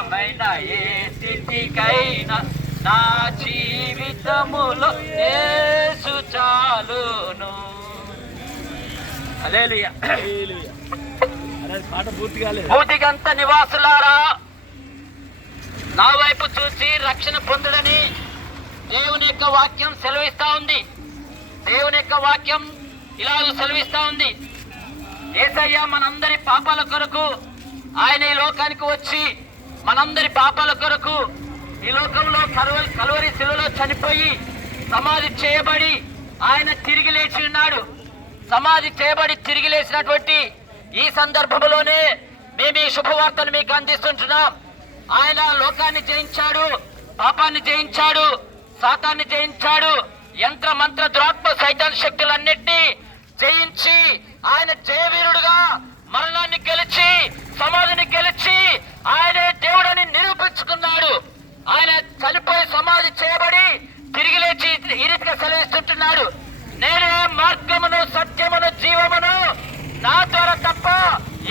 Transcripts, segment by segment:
స్థిరమైన ఏ స్థితికైనా నా జీవితములో యేసు చాలును. హల్లెలూయా. భూదిగంత నివాసులారా, నా వైపు చూసి రక్షణ పొందుడని దేవుని యొక్క వాక్యం సెలవిస్తా ఉంది. దేవుని యొక్క వాక్యం ఇలాగ సెలవిస్తా ఉంది. యేసయ్య మనందరి పాపాల కొరకు ఆయన ఈ లోకానికి వచ్చి మనందరి పాపాల కొరకు ఈ లోకంలో కలువరి శిలువలో చనిపోయి సమాధి చేయబడి ఆయన తిరిగి లేచి ఉన్నాడు. సమాధి చేయబడి తిరిగి లేచినటువంటి ఈ సందర్భంలోనే మేము ఈ శుభవార్తను మీకు అందిస్తుంటున్నాం. ఆయన లోకాన్ని జయించాడు, పాపాన్ని జయించాడు, సాతాన్ని జయించాడు, యంత్ర మంత్ర దురాత్మ సైతాన్ శక్తులన్నిటినీ జయించి ఆయన జయవీరుడుగా మరణాన్ని గెలిచి సమాధిని గెలిచి ఆయనే దేవుడని నిరూపించుకున్నాడు. ఆయన చనిపోయి సమాధి చేయబడి తిరిగి లేచి ఈ రీతిగా సెలవిస్తుంటున్నాడు, నేనే మార్గమును సత్యమును జీవమును, నా ద్వారా తప్ప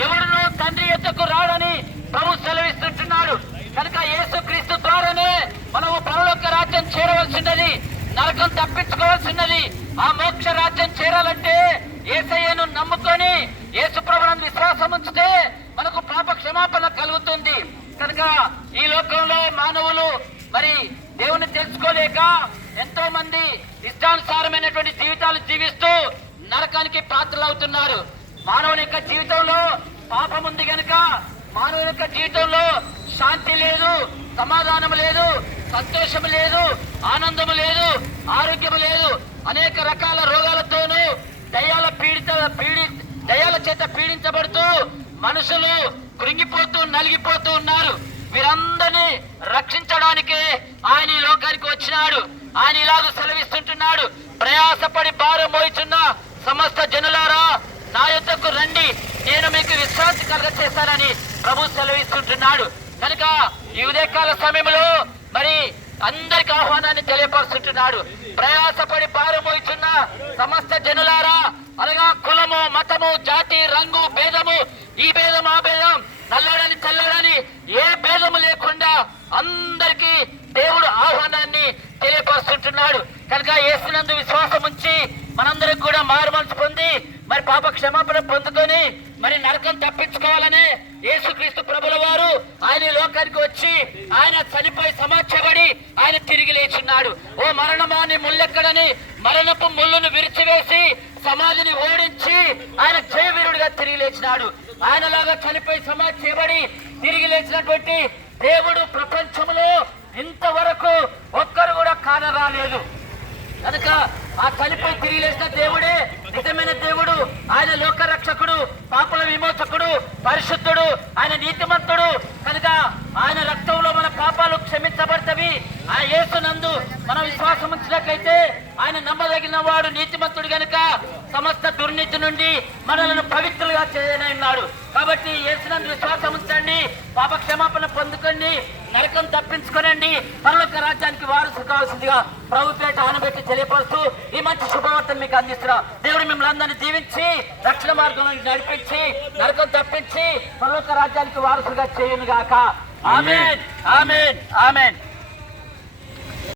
ఎవరును తండ్రి యొద్దకు రాడని ప్రభు సెలవిస్తుంటున్నాడు. కనుక యేసుక్రీస్తు ద్వారానే మనము పరలోక రాజ్యం చేరవలసినది, నరకం తప్పించుకోవాల్సినది. ఆ మోక్ష రాజ్యం చేరాలంటే యేసయ్యను నమ్ముకొని యేసు ప్రభువును విశ్వాసం ఉంచితే మనకు పాప క్షమాపణ కలుగుతుంది. కనుక ఈ లోకంలో మానవులు మరి దేవుని తెలుసుకోలేక ఎంతో మంది ఇష్టానుసారమైనటువంటి జీవితాలు జీవిస్తూ నరకానికి పాత్రలవుతున్నారు. మానవుని యొక్క జీవితంలో పాపం ఉంది కనుక మానవుని యొక్క జీవితంలో శాంతి లేదు, సమాధానం లేదు, సంతోషం లేదు, ఆనందము లేదు, ఆరోగ్యం లేదు. అనేక రకాల రోగాలతోనూ దయ్యాల చేత పీడించబడుతూ మనుషులు కృంగిపోతూ నలిగిపోతూ ఉన్నారు. వీరందరినీ రక్షించడానికి ఆయన ఈ లోకానికి వచ్చినాడు. ఆయన ఇలాగ సెలవిస్తుంటున్నాడు, ప్రయాసపడి భారం మోయుచున్న సమస్త జనులారా నా యొద్దకు రండి, నేను మీకు విశ్రాంతి కలగచేస్తానని ప్రభు సెలవిస్తుంటున్నాడు. కనుక ఈ ఉదయకాల సమయంలో మరి అందరికి ఆహ్వానాన్ని తెలియపరుస్తుంటున్నాడు. ప్రయాసపడి భారం మోయుచున్న సమస్త జనులారా, అనగా కులము, మతము, జాతి, రంగు, భేదము, ఈ భేదం ఆ భేదం, నల్లడని తెల్లడని ఏ భేదము లేకుండా అందరికీ దేవుడు ఆహ్వానాన్ని తెలియపరుస్తుంటున్నాడు. కనుక యేసునందు విశ్వాసం ఉంచి మనందరికి కూడా మారు మనసు పొంది మరి పాప క్షమాపణ పొందుకొని మరి నరకం తప్పించుకోవాలని యేసుక్రీస్తు ప్రభుల వారు ఆయన లోకానికి వచ్చి ఆయన చనిపోయి సమాధ్యపడి ఆయన తిరిగి లేచున్నాడు. ఓ మరణమా నీ ముల్లెక్కడని మరణపు ముళ్ళును విరిచివేసి సమాధిని ఓడించి ఆయన జయవీరుడిగా తిరిగి లేచినాడు. ఆయనలాగా చనిపోయి సమాధి చేయబడి తిరిగి లేచినటువంటి దేవుడు ప్రపంచంలో ఇంతవరకు ఒక్కరు కూడా కానరాలేదు. కనుక ఆ చనిపోయి తిరిగి లేచిన దేవుడే నిజమైన దేవుడు. ఆయన లోక రక్షకుడు, పాపుల విమోచకుడు, పరిశుద్ధుడు, ఆయన నీతిమంతుడు. కనుక ఆయన రక్తంలో మన పాపాలు క్షమించబడతవి. ఆ యేసునందు మనం విశ్వాసం ఉంచినట్లయితే ఆయన నమ్మదగిన వాడు, నీతిమంతుడు గనుక సమస్త దుర్నీతి నుండి మనలను పవిత్రులుగా చేయనున్నాడు. కాబట్టి యేసునందు విశ్వాసం ఉంచండి, పాప క్షమాపణ పొందుకోండి, నరకం తప్పించుకోనండి, పరలోక రాజ్యానికి వారసు కావాల్సిందిగా ప్రభు పేట ఆనబెట్టి తెలియపరుస్తూ ఈ మంచి శుభవార్తను మీకు అందిస్తున్నా. దేవుడు మిమ్మల్ని అందరినీ దీవించి రక్షణ మార్గంలో నడిపించి నరకం తప్పించి పరలోక రాజ్యానికి వారసుగా చేయను గాక. ఆమేన్, ఆమేన్, ఆమేన్.